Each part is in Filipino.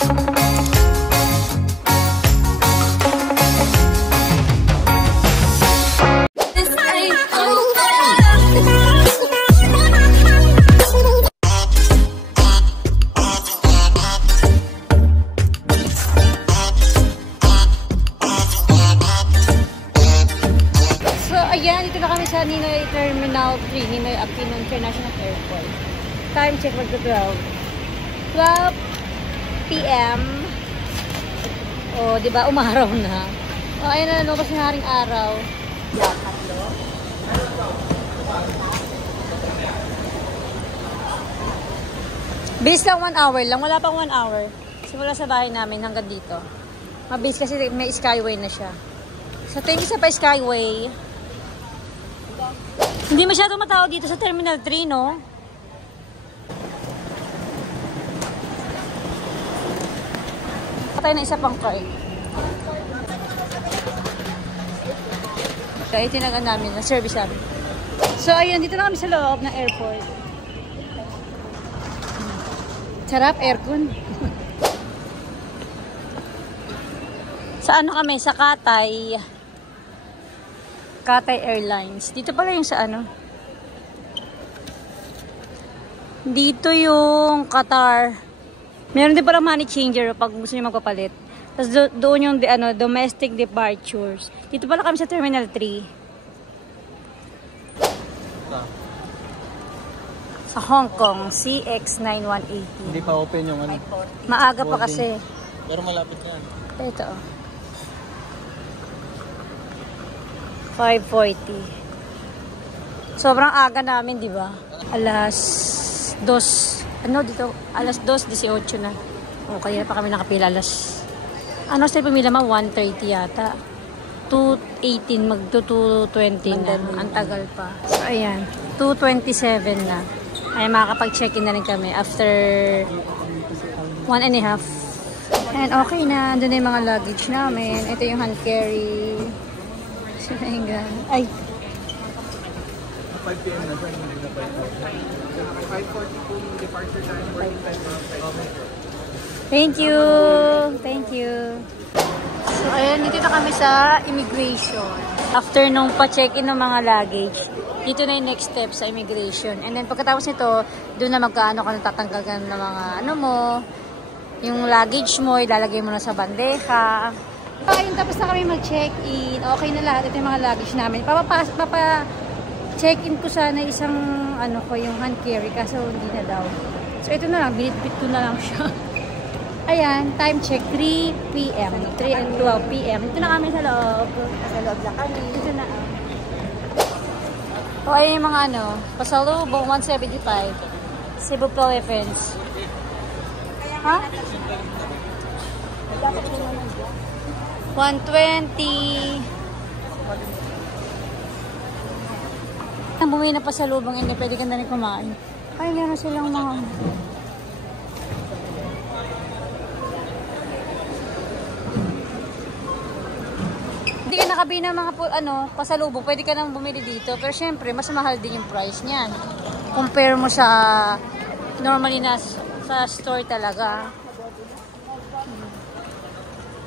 Ayan, dito na kami sa Ninoy Terminal 3, Ninoy Aquino International Airport. Time check for the 12 p.m. O, di ba, umaraw na. O, ayun na, lumabas yung haring araw. Yakatlo. Bilis lang 1 hour lang. Wala pang 1 hour. Simula sa bahay namin hanggang dito. Mabilis kasi may Skyway na siya. So, thank you sa pa-Skyway. Hindi masyadong matao dito sa Terminal 3, no? Patay na isa pang car. Kaya tinagan namin na service namin. So, ayun, dito na kami sa loob ng airport. Sarap, aircon. Sa ano kami? Sa Cathay Airlines. Dito pala yung sa ano. Dito yung Qatar. Meron din pala money changer pag gusto nyo magpapalit. Tapos doon yung domestic departures. Dito pala kami sa Terminal 3. Sa Hong Kong, CX9180. Hindi pa open yung ano. Maaga pa kasi. Pero malapit na yan. Ito. 5:40. Sobrang aga namin, di ba? Alas 2. Ano dito? Alas 2:18 na. O, kaya pa kami nakapila. Ano sila pumila ma? 1:30 yata. 2:18 magto-2:20 na. Ang tagal pa. So, ayan. 2:27 na. Ay, makakapag-check-in na rin kami after 1.5. And okay na. Doon na yung mga luggage namin. Ito yung hand carry. Ay. 5 p.m. na dyan. 5:40 po yung departure time. Thank you. Thank you. So, ayan. Dito na kami sa immigration. After nung pa-check-in ng mga luggage, dito na yung next step sa immigration. And then, pagkatapos nito, doon na magkaano ka natatanggagan ng mga ano mo. Yung luggage mo, ilalagay mo na sa bandeja. Ayun, tapos na kami mag-check-in. Okay na lahat. Ito yung mga luggage namin. Papa-check-in ko sana isang ano ko, yung hand carry. Kaso hindi na daw. So, ito na lang. Binitbit ko na lang siya. Ayan, time check. 3 p.m. 3 and 12 p.m. Ito na kami sa loob. Sa loob na kami. Ito na. O, ayun yung mga ano. Pasalubong 175. Cebu Philippines. Ha? 120. Ang bumili na pa sa lubang, hindi pwede ka na rin kumain. Ay, meron silang mga... Hindi ka nakabili ng mga pasalubong, pwede ka nang bumili dito. Pero syempre, mas mahal din yung price niyan. Compare mo sa normally na sa store talaga.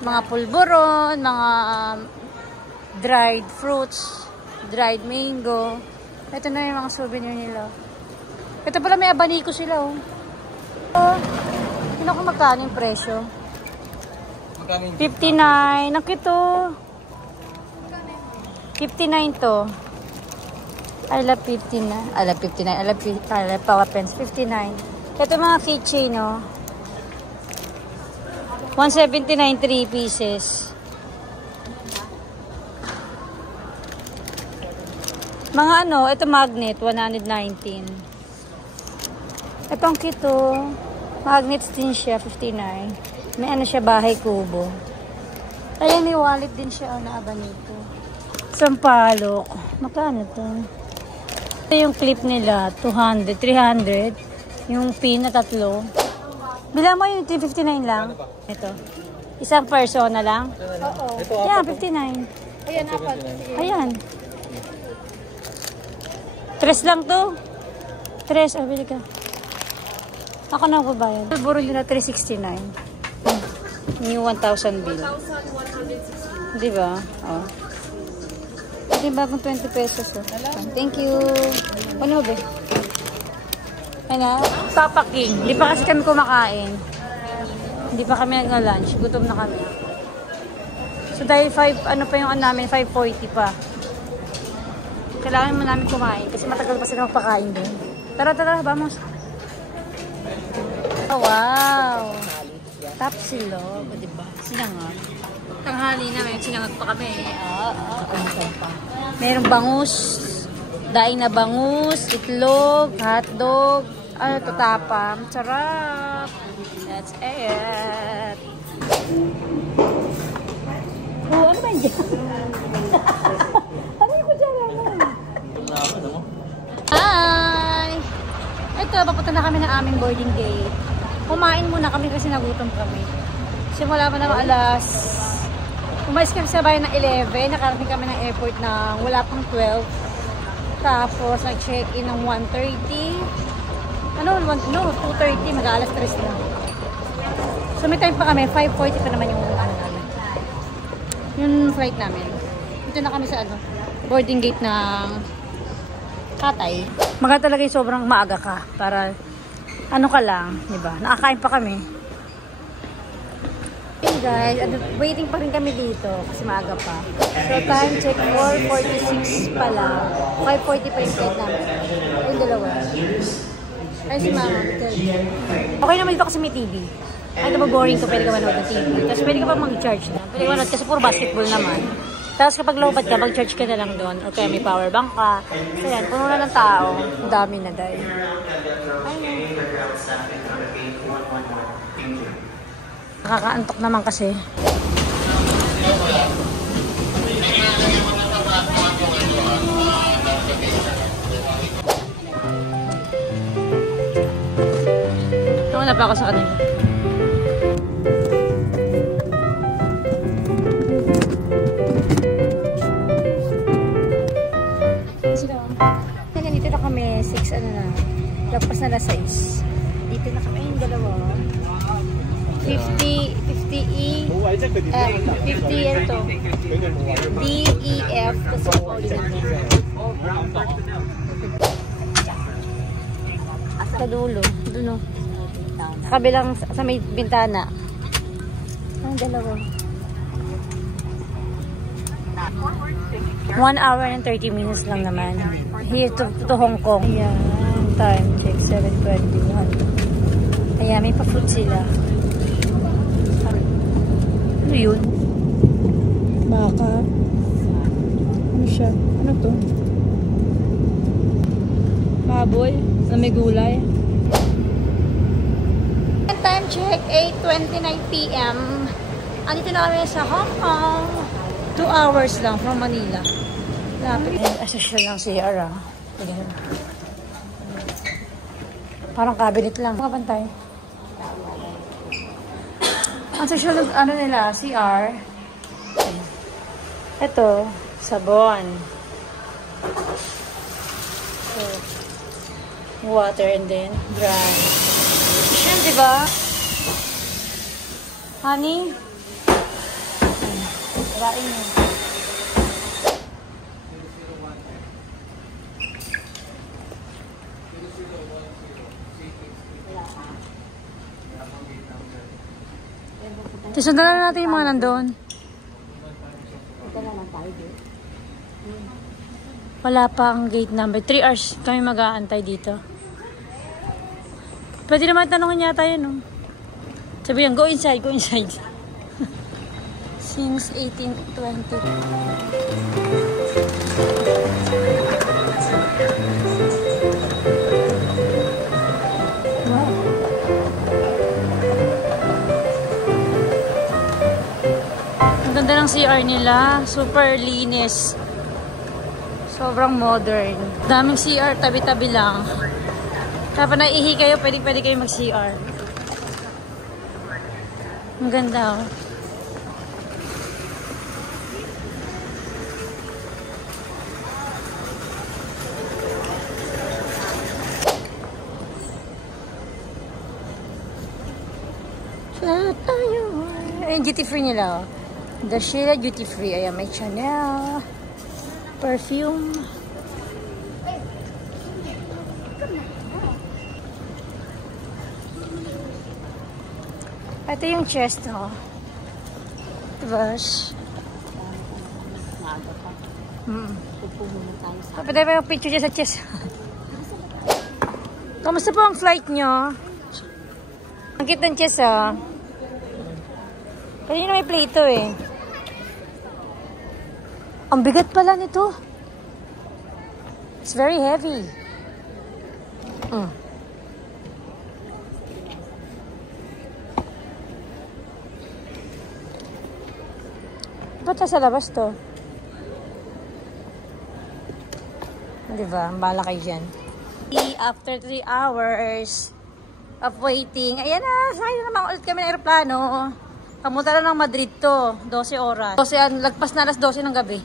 Mga pulburon, mga dried fruits, dried mango. Ito na yung mga souvenir nila. Ito pala may abaniko sila, oh. Hindi ko magkano yung presyo. 59. Nakito. 59 to. I love 59. I love 59. I love Power Pens. 59. Ito mga keychain, no. 179, 3 pieces. Mga ano, ito magnet, 119. Itong kito, magnets din siya, 59. May ano siya, bahay kubo. Ayan, may wallet din siya, naaba nito. Sampalok. Magkano to? Ito yung clip nila, 200, 300. Yung pin na 3. Bilang mo yung 359 lang. Ito. Isang persona lang? Oo. Yan, 59. Ayan, apat. Ayan. 3 lang to. 3, bili ka. Ako na magbabayad. Buro nyo na 369. New 1,000 bill. 1,160. Di ba? Oh. Ito yung bagong 20 pesos. Oh. Thank you. Ano ba? Ano? Papa King. Hindi pa kasi kami kumakain. Hindi pa kami nag-lunch. Gutom na kami. So dahil 5, ano pa yung ano namin, 5:40 pa. Kailangan mo namin kumain kasi matagal pa sila magpakain din. Tara, tara, vamos. Oh, wow. Top silog, diba? Sinangag. Tanghali na, may sinangag pa kami. Merong bangus, daing na bangus, itlog, hotdog, ano to, tapam. Sarap. That's it. Oh, ano ba yun? Ano yung kutsara mo? Hi! Ito, papunta na kami ng aming boarding gate. Kumain muna kami kasi nagutom kami. Simula pa naman alas... Umalis kami sa bayan ng 11. Nakarating kami ng airport na wala pang 12. Tapos, nag-check-in ng 1:30. Ano? No, 2:30. Mag-alas 3 na. So, may time pa kami. 5:40 pa naman yung ano namin. Yung flight namin. Dito na kami sa ano, boarding gate ng Katay. Maganda talaga yung sobrang maaga ka. Para, ano ka lang, diba? Nakakain pa kami. Hey guys, waiting pa rin kami dito kasi maaga pa. So time check, 4:46 pa lang. 5:40 pa yung flight namin. Yung dalawa. Ay si mama. Okay naman dito kasi may TV. Ay, diba boring ka, pwede ka manood ng TV. Tapos pwede ka pa mag-charge na. Pwede ka manood kasi puro basketball naman. Tapos kapag lobat ka, mag-charge ka na lang doon. O kaya may power bank ka. So yan, puno na ng tao. Ang dami na dahil. Nakakaantok naman kasi. Nauna pa ako sa kanila. Dito na kami, 6 ano na. Lagpas na alas 6. Dito na kami yung dalawa. 50 E 50 ito D, E, F kasi sa dulo doon o sa kabilang sa may bintana ang dalawa 1 hour and 30 minutes lang naman here to Hong Kong. Ayan, time check 7:21. Ayan, may pa-food sila. Ano yun? Baka. Ano siya? Ano to? Baboy na may gulay. Time check, 8:29 PM. Andito na kami sa Hong Kong. 2 hours lang from Manila. Lapit. Asosyo lang si Ara. Parang cabinet lang. Mga pantay. Ang social ano nila, CR. Ito, sabon. So, water and then dry. Yan, diba? Honey? Tirain mo. Sundan na natin yung mga nandun. Wala pa ang gate number. 3 hours kami mag-aantay dito. Pwede naman tanongin yata yun, no? Sabi yan, go inside, go inside. Since 1820. Wow. Ang ganda ng CR nila. Super linis. Sobrang modern. Daming CR, tabi-tabi lang. Kapag naihi kayo, pwede kayo mag-CR. Ang ganda, oh. Lahat tayo Ayun, duty free nila. Oh. The Sheila duty free. Ayan, may Chanel. Perfume. Ito yung chest, oh. Dibash. Kapag tayo yung picture dyan sa chest. Kamusta po ang flight nyo? Ang cute ng chest, oh. Kanina may plate eh. Ang bigat pala nito. It's very heavy. Ba't sa labas to? Diba? Bala kayo dyan. After 3 hours of waiting, ayan na, sakay na naman ulit kami ng aeroplano. Pamunta na ng Madrid to, 12 oras. 12, lagpas na alas 12 ng gabi.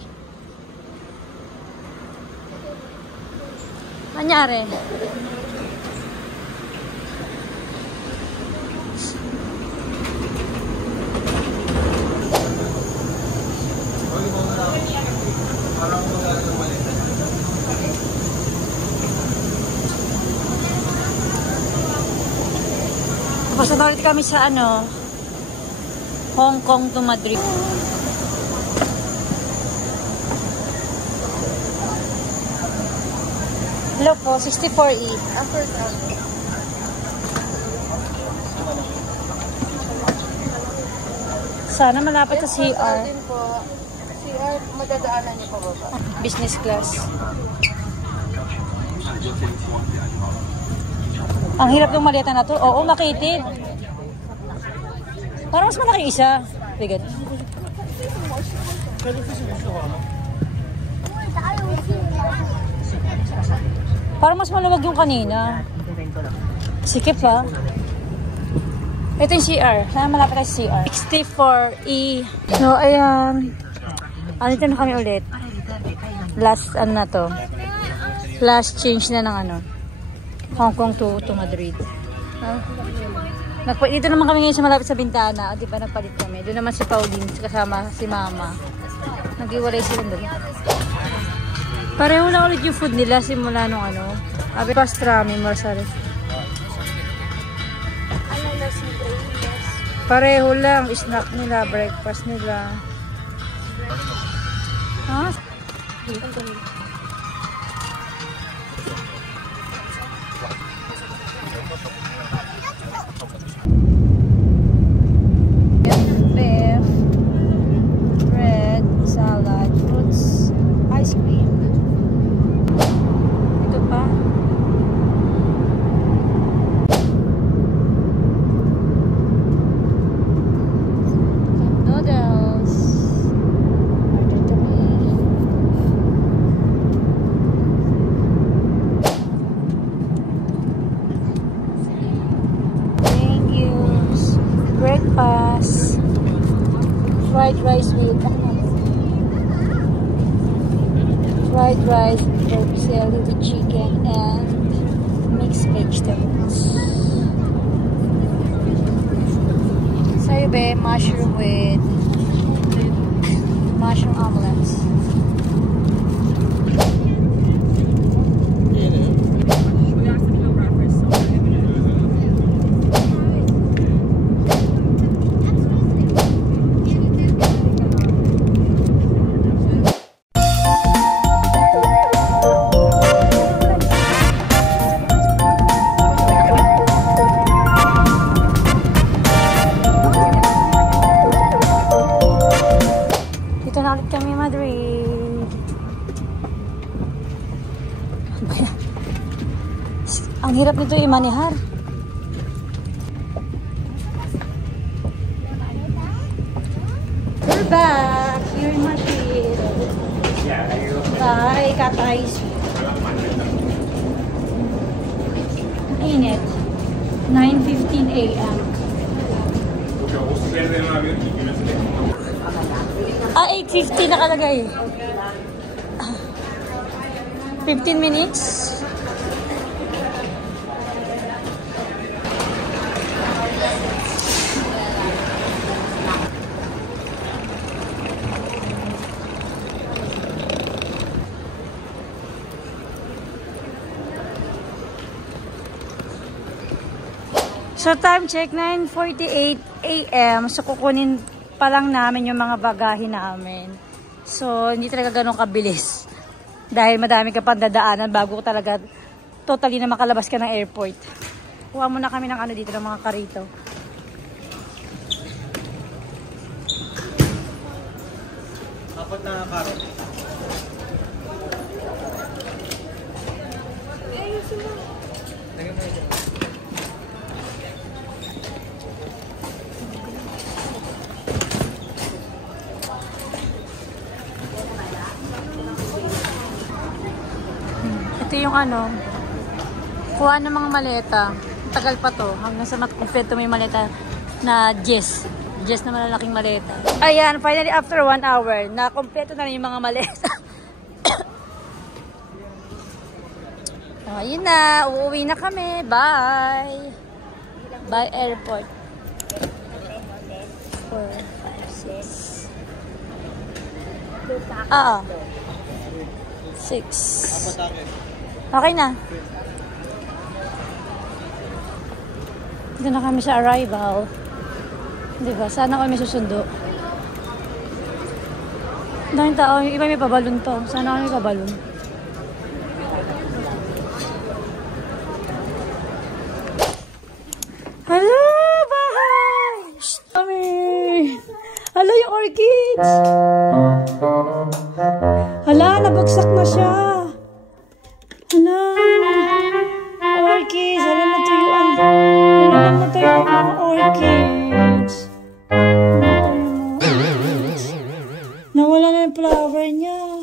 Nangyari? Pasok ulit kami sa Hong Kong to Madrid. Hello po, 64E. Sana malapit sa CR. CR, madadaanan niyo pa ba? Business class. Ang hirap ng maleta na to. Oo, makitid. Parang mas malaki isa. Bigat. Parang mas maluwag yung kanina. Sikip ha. Ito yung CR. Sana malapit tayo sa CR. 64E. So, ayan. Andito na kami ulit. Last, na to. Last change na ng Hong Kong to Madrid. Dito naman kami ngayon sa malapit sa bintana. Di ba nagpalit kami? Doon naman si Pauline kasama si Mama. Nag-iwalay sila doon. Pareho na ulit yung food nila simula nung pastrami, marsari. Pareho lang. Snack nila, breakfast nila. Ha? Beef, bread, salad, fruits, ice cream. Ito pa. Noodles. Breakfast, fried rice with vermicelli with chicken and mixed vegetables. Sayube, mushroom with mushroom omelets. Kami Madrid. Ang hirap nito imanihar. We're back here in Madrid. Bye, Katay. Init. 9:15 a.m. 8:50 nakalagay. 15 minutes. So time check, 9:48 AM. So kukunin pa lang namin yung mga bagahe namin. So hindi talaga ganun kabilis. Dahil madami ka pang dadaanan bago talaga totally na makalabas ka ng airport. Kuha muna kami ng ano dito, ng mga karito. Apat na karot. Lagyan mo ito. Ito yung ano, kuha ng mga maleta. Tagal pa to, hanggang sa makumpleto may maleta na Jess na malalaking maleta. Ayan, finally after 1 hour, na-kompleto na yung mga maleta. Oh, yun na, uuwi na kami. Bye! Bye airport. 4, 5, 6. 6. Apat akin. Okay na. Dito na kami sa arrival. Diba? Sana kami susundo. Dahil tao, yung iba may pabalon to. Sana kami pabalon. Hala! Bahay! Shh! Kami! Hala yung orchids! Hala! Nabagsak na siya! Hala! Orchids! Hala natuyuan! Hala natuyuan mga orchids! Nawala na yung flower niya.